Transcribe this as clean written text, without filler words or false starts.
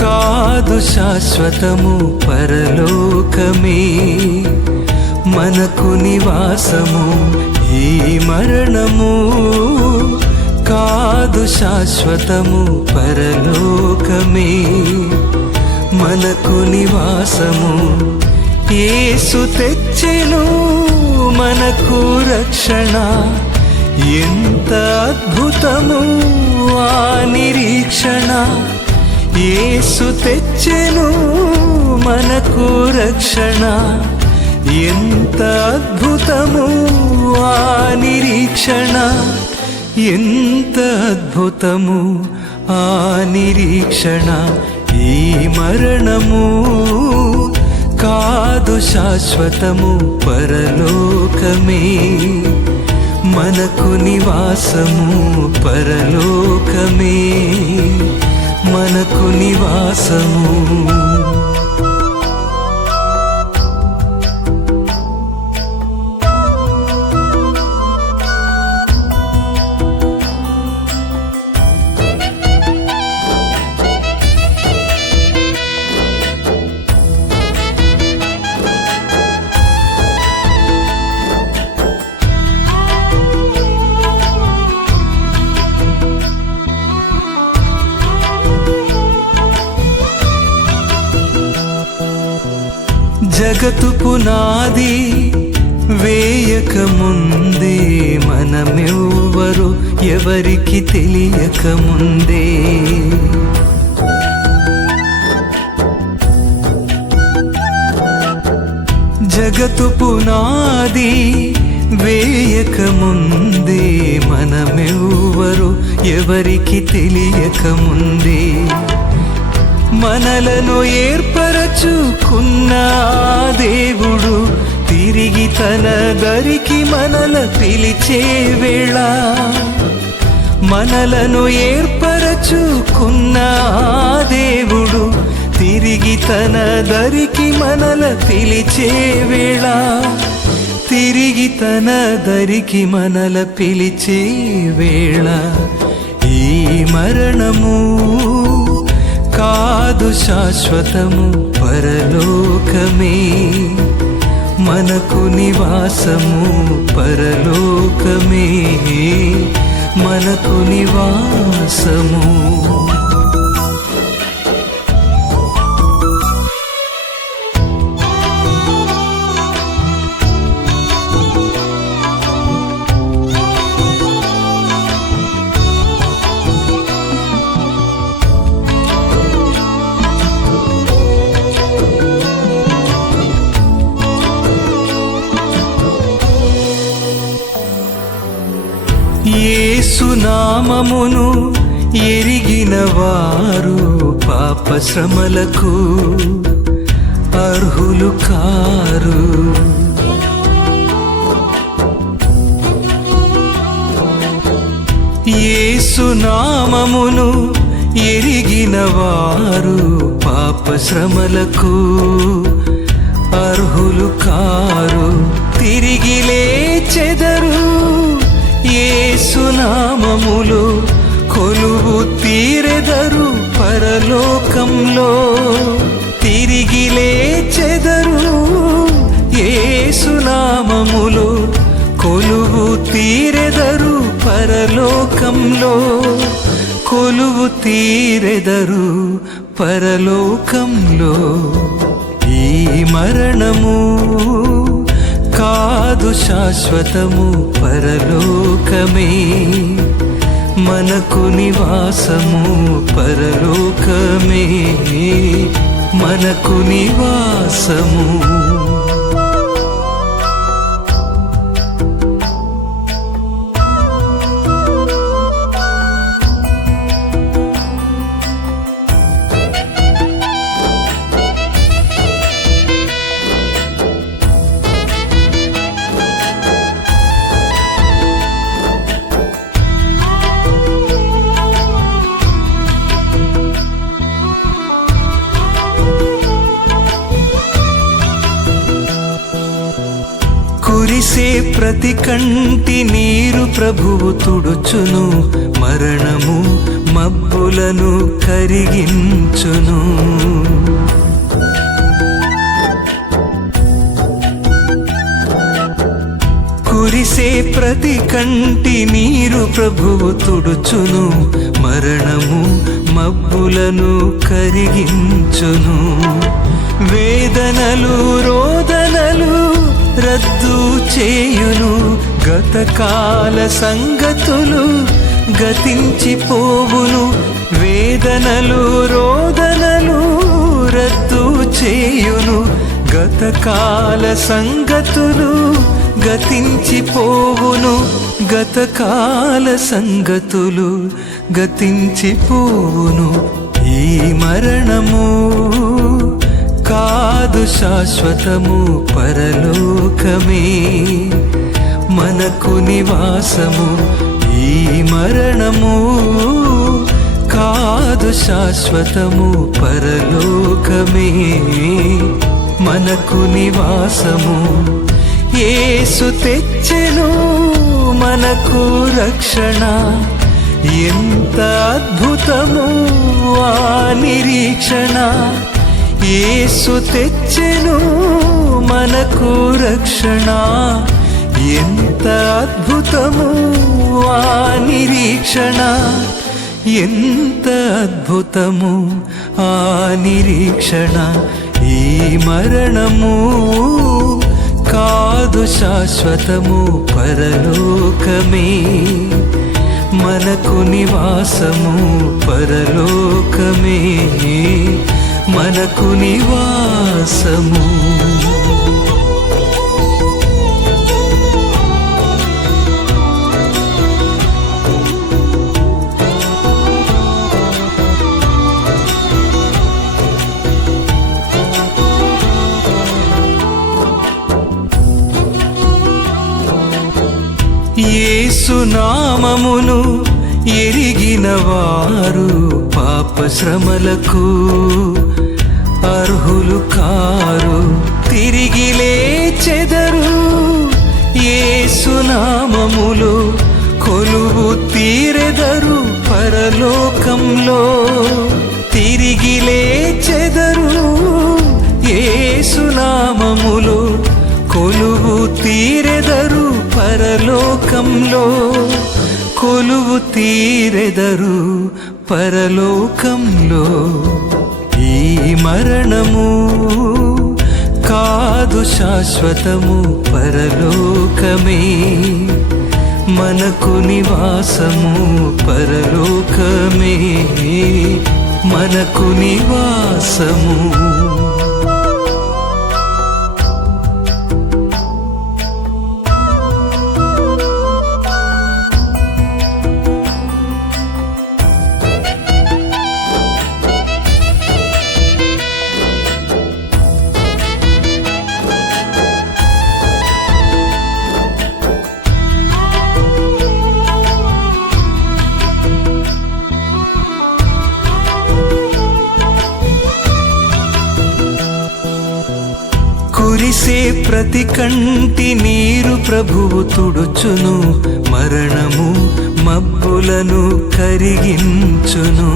కాదు శాశ్వతము పరలోకమే మనకు నివాసము. ఈ మరణము కాదు శాశ్వతము పరలోకమే మనకు నివాసము. యేసు తెచ్చెను మనకు రక్షణ, ఎంత అద్భుతము ఆ నిరీక్షణ. యేసు తెచ్చెను మనకు రక్షణ, ఎంత అద్భుతము ఆ నిరీక్షణ. ఎంత అద్భుతము ఆ నిరీక్షణ. ఈ మరణము కాదు శాశ్వతము పరలోకమే మనకు నివాసము. పరలోకమే మనకు నివాసము. జగతు పునాది వేయక ముందే మనమెవ్వరు ఎవరికి తెలియక ముందే జగతు పునాది వేయక ముందే మనమెవ్వరు ఎవరికి తెలియక ముందే మనలను ఏర్పరచుకున్న దేవుడు తిరిగి తన దరికి మనల పిలిచే వేళ. మనలను ఏర్పరచుకున్న దేవుడు తిరిగి తన దరికి మనల పిలిచే వేళ. తిరిగి తన దరికి మనల పిలిచే వేళ. ఈ మరణము కాదు శాశ్వతము పరలోకమే మనకు నివాసము. పరలోకమే మనకు నివాసము. యేసు నామమును ఎరిగిన వారు పాప శ్రమలకు అర్హులు కారు. యేసు నామమును ఎరిగిన వారు పాప శ్రమలకు అర్హులు కారు. తిరిగి లేచెదరు యేసు నామములో, కొలువు తీరెదరు పరలోకంలో. తిరిగి లేచెదరు యేసు నామములో, కొలువు తీరెదరు పరలోకంలో. కొలువు తీరెదరు పరలోకంలో. ఈ మరణము కాదు శాశ్వతము పరలోకమే మనకు నివాసము. పరలోకమే మనకు నివాసము. కురిసే ప్రతి కంటి నీరు ప్రభువు తుడుచును. మరణము మబ్బులను కరిగించును. కురిసే ప్రతి కంటి నీరు ప్రభువు తుడుచును. మరణము మబ్బులను కరిగించును. వేదనలు రోదనలు రద్దు చేయును. గతకాల సంగతులు గతించిపోవును. వేదనలు రోదనలు రద్దు చేయును. గతకాల సంగతులు గతించిపోవును. గతకాల సంగతులు గతించిపోవును. ఈ మరణము కాదు శాశ్వతము, పరలోకమే మనకు నివాసము. ఈ మరణము కాదు శాశ్వతము, పరలోకమే మనకు నివాసము. యేసు తెచ్చెను మనకు రక్షణ. ఎంత అద్భుతము ఆ నిరీక్షణ. యేసు తెచ్చెను మనకు రక్షణ. ఎంత అద్భుతము ఆ నిరీక్షణ. ఎంత అద్భుతము ఆ నిరీక్షణ. ఈ మరణము కాదు శాశ్వతము, పరలోకమే మనకు నివాసము. పరలోకమే మనకు నివాసము. యేసు నామమును ఎరిగిన వారు పాప శ్రమలకు అర్హులు కారు. తిరిగి లేచెదరు యేసు నామములో. కొలువు తీరెదరు పరలోకంలో. తిరిగి లేచెదరు యేసు నామములో. కొలువు తీరెదరు పరలోకంలో. కొలువు తీరెదరు పరలోకంలో. ఈ మరణము కాదు శాశ్వతము, పరలోకమే మనకు నివాసము. పరలోకమే మనకు నివాసము. కురిసే ప్రతి కంటి నీరు ప్రభువు తుడుచును. మరణము మబ్బులను కరిగించును.